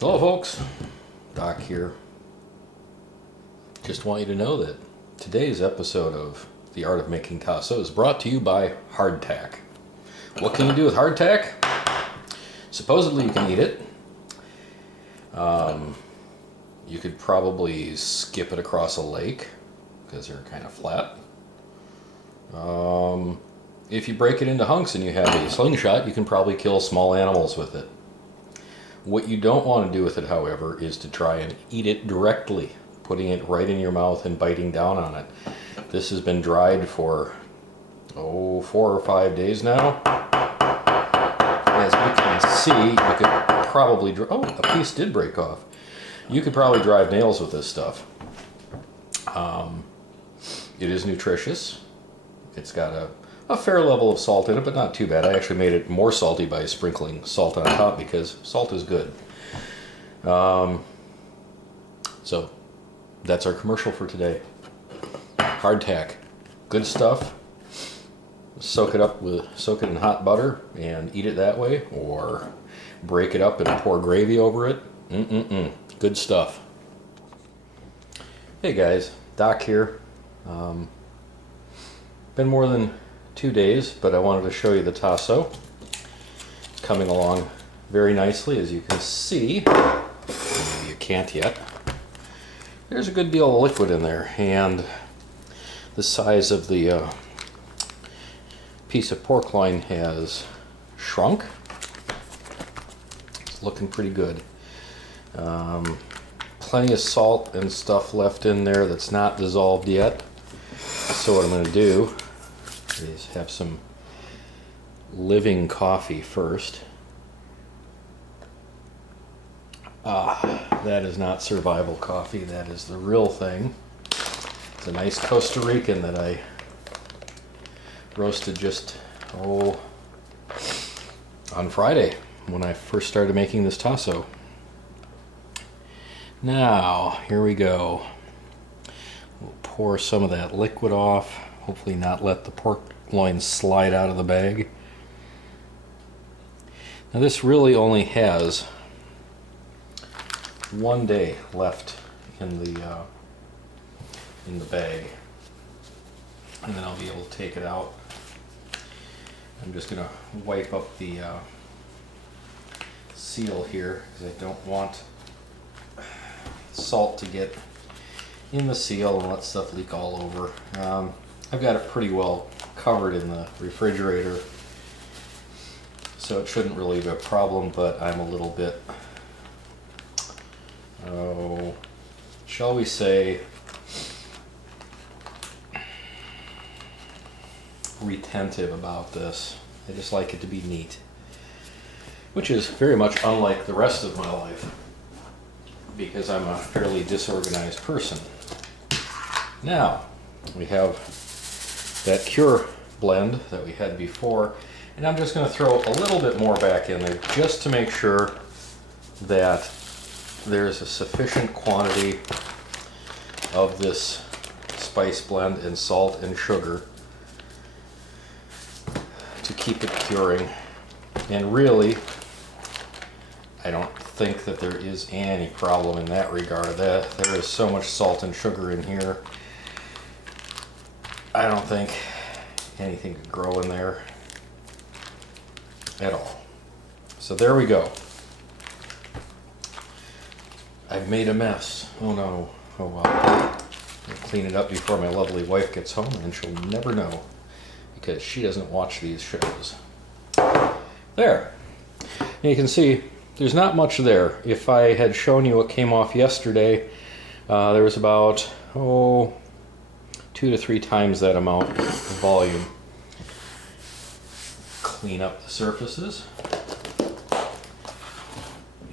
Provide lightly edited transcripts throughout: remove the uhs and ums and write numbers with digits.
Hello folks, Doc here. Just want you to know that today's episode of The Art of Making Tasso is brought to you by hardtack. What can you do with hardtack? Supposedly you can eat it. You could probably skip it across a lake because they're kind of flat. If you break it into hunks and you have a slingshot, you can probably kill small animals with it. What you don't want to do with it, however, is to try and eat it directly, putting it right in your mouth and biting down on it. This has been dried for, 4 or 5 days now. As we can see, you could probably, a piece did break off. You could probably drive nails with this stuff. It is nutritious. It's got a fair level of salt in it, but not too bad. I actually made it more salty by sprinkling salt on top because salt is good. So that's our commercial for today. Hardtack, good stuff. Soak it in hot butter and eat it that way, or break it up and pour gravy over it. Good stuff. Hey guys, Doc here. Been more than 2 days, but I wanted to show you the Tasso. It's coming along very nicely, as you can see. Maybe you can't yet. There's a good deal of liquid in there, and the size of the piece of pork loin has shrunk. It's looking pretty good. Plenty of salt and stuff left in there that's not dissolved yet. So what I'm going to do is have some living coffee first. That is not survival coffee, that is the real thing. It's a nice Costa Rican that I roasted just on Friday when I first started making this Tasso. Now, here we go. We'll pour some of that liquid off, hopefully not let the pork loin slide out of the bag. Now this really only has 1 day left in the bag, and then I'll be able to take it out. I'm just going to wipe up the seal here because I don't want salt to get in the seal and let stuff leak all over. I've got it pretty well covered in the refrigerator, so it shouldn't really be a problem, but I'm a little bit, shall we say, retentive about this. I just like it to be neat, which is very much unlike the rest of my life, because I'm a fairly disorganized person. Now, we have that cure blend that we had before, and I'm just going to throw a little bit more back in there just to make sure that there's a sufficient quantity of this spice blend and salt and sugar to keep it curing. And really, I don't think that there is any problem in that regard. There is so much salt and sugar in here, I don't think anything could grow in there at all. So there we go. I've made a mess. Oh no. Oh well. I'll clean it up before my lovely wife gets home, and she'll never know because she doesn't watch these shows. There. And you can see there's not much there. If I had shown you what came off yesterday, there was about 2 to 3 times that amount of volume. Clean up the surfaces,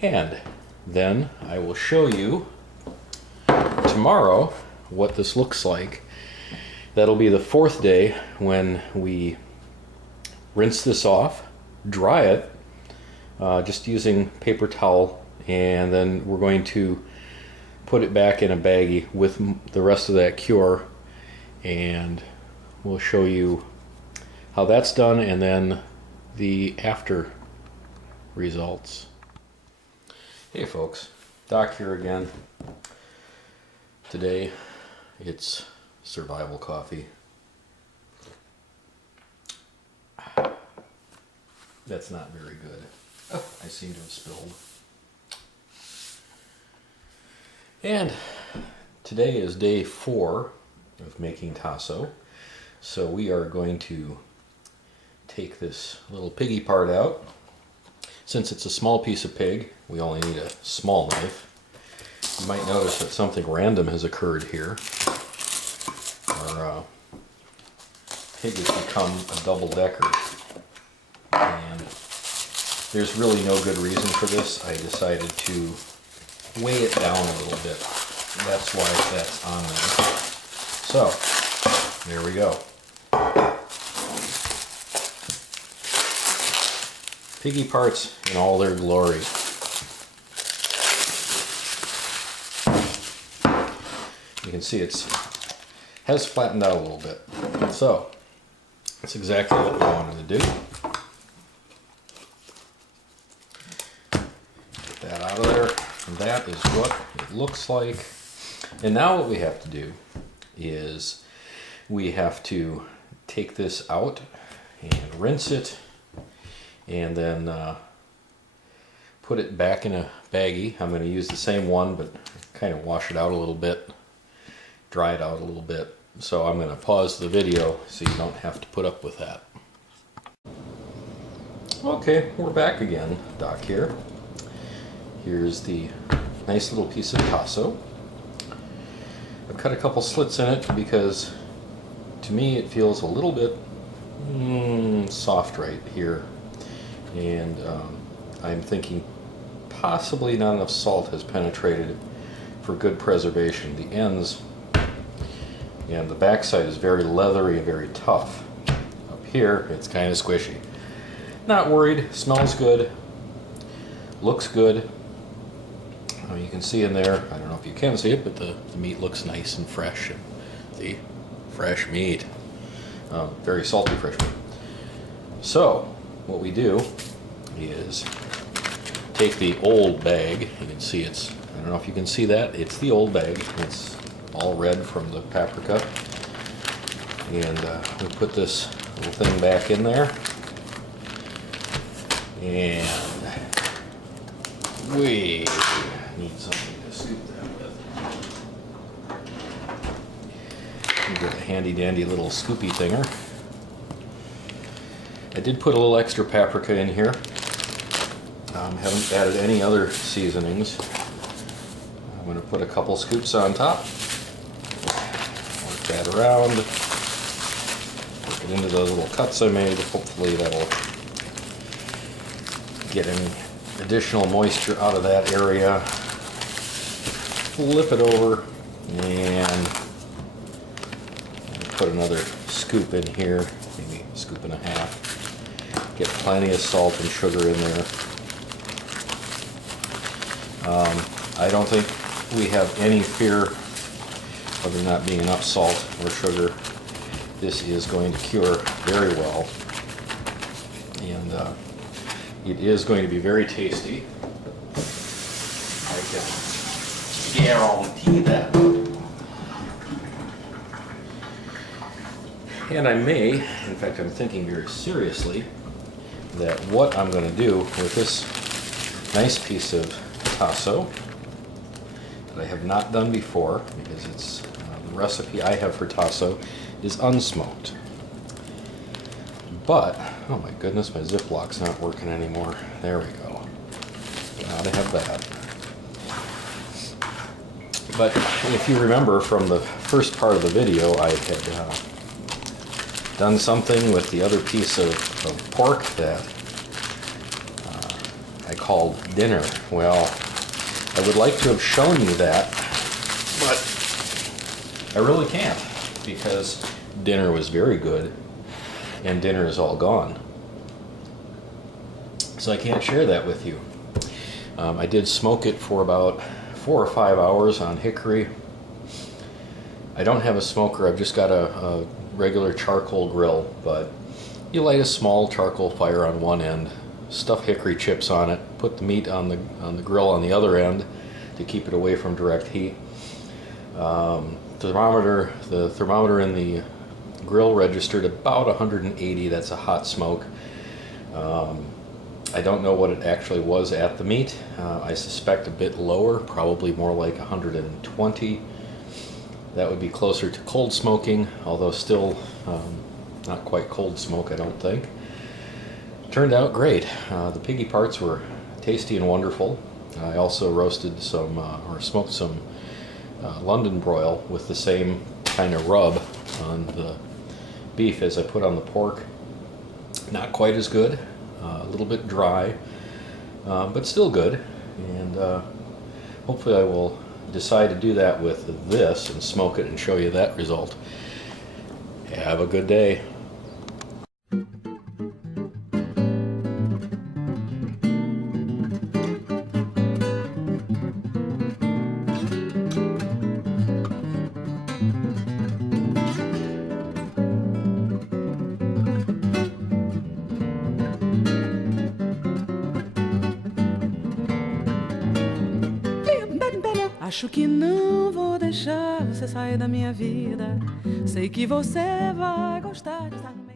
and then I will show you tomorrow what this looks like. That'll be the 4th day when we rinse this off, dry it, just using paper towel, and then we're going to put it back in a baggie with the rest of that cure, and we'll show you how that's done and then the after results. Hey folks, Doc here again. Today it's survival coffee. That's not very good. Oh, I seem to have spilled. And today is day 4 of making Tasso. So we are going to take this little piggy part out. Since it's a small piece of pig, we only need a small knife. You might notice that something random has occurred here. Our pig has become a double-decker. And there's really no good reason for this. I decided to weigh it down a little bit. That's why that's on there. So, there we go. Piggy parts in all their glory. You can see it has flattened out a little bit. So, that's exactly what we wanted to do. Get that out of there. And that is what it looks like. And now what we have to do is we have to take this out and rinse it and then put it back in a baggie. I'm going to use the same one, but kind of wash it out a little bit, dry it out a little bit. So I'm going to pause the video so you don't have to put up with that. Okay, we're back again. Doc here. Here's the nice little piece of Tasso. I've cut a couple slits in it because to me it feels a little bit soft right here. And I'm thinking possibly not enough salt has penetrated for good preservation. The ends and the backside is very leathery and very tough. Up here it's kind of squishy. Not worried, smells good, looks good. You can see in there, I don't know if you can see it, but the meat looks nice and fresh. And the fresh meat, very salty fresh meat. So what we do is take the old bag. You can see it's, I don't know if you can see that, it's the old bag. It's all red from the paprika. And we put this little thing back in there. And we need something to scoop that with. Get a handy dandy little scoopy thinger. I did put a little extra paprika in here. Haven't added any other seasonings. I'm going to put a couple scoops on top. Work that around. Work it into those little cuts I made. Hopefully that'll get any additional moisture out of that area. Flip it over and put another scoop in here, maybe a scoop and a half. Get plenty of salt and sugar in there. I don't think we have any fear of there not being enough salt or sugar. This is going to cure very well. And it is going to be very tasty. I can guarantee that. And I may, in fact I'm thinking very seriously, that what I'm going to do with this nice piece of Tasso that I have not done before, because it's the recipe I have for Tasso is unsmoked. But, oh my goodness, my Ziplock's not working anymore. There we go. Gotta have that. But if you remember from the first part of the video, I had done something with the other piece of pork that I called dinner. Well, I would like to have shown you that, but I really can't, because dinner was very good and dinner is all gone. So I can't share that with you. I did smoke it for about 4 or 5 hours on hickory. I don't have a smoker, I've just got a regular charcoal grill, but you light a small charcoal fire on one end, stuff hickory chips on it, put the meat on the grill on the other end to keep it away from direct heat. The thermometer in the grill registered about 180. That's a hot smoke. I don't know what it actually was at the meat. I suspect a bit lower, probably more like 120. That would be closer to cold smoking, although still not quite cold smoke, I don't think. Turned out great. The piggy parts were tasty and wonderful. I also roasted some, or smoked some London broil with the same kind of rub on the beef as I put on the pork. Not quite as good, a little bit dry, but still good. And hopefully I will decide to do that with this and smoke it and show you that result. Have a good day. Acho que não vou deixar você sair da minha vida. Sei que você vai gostar de estar no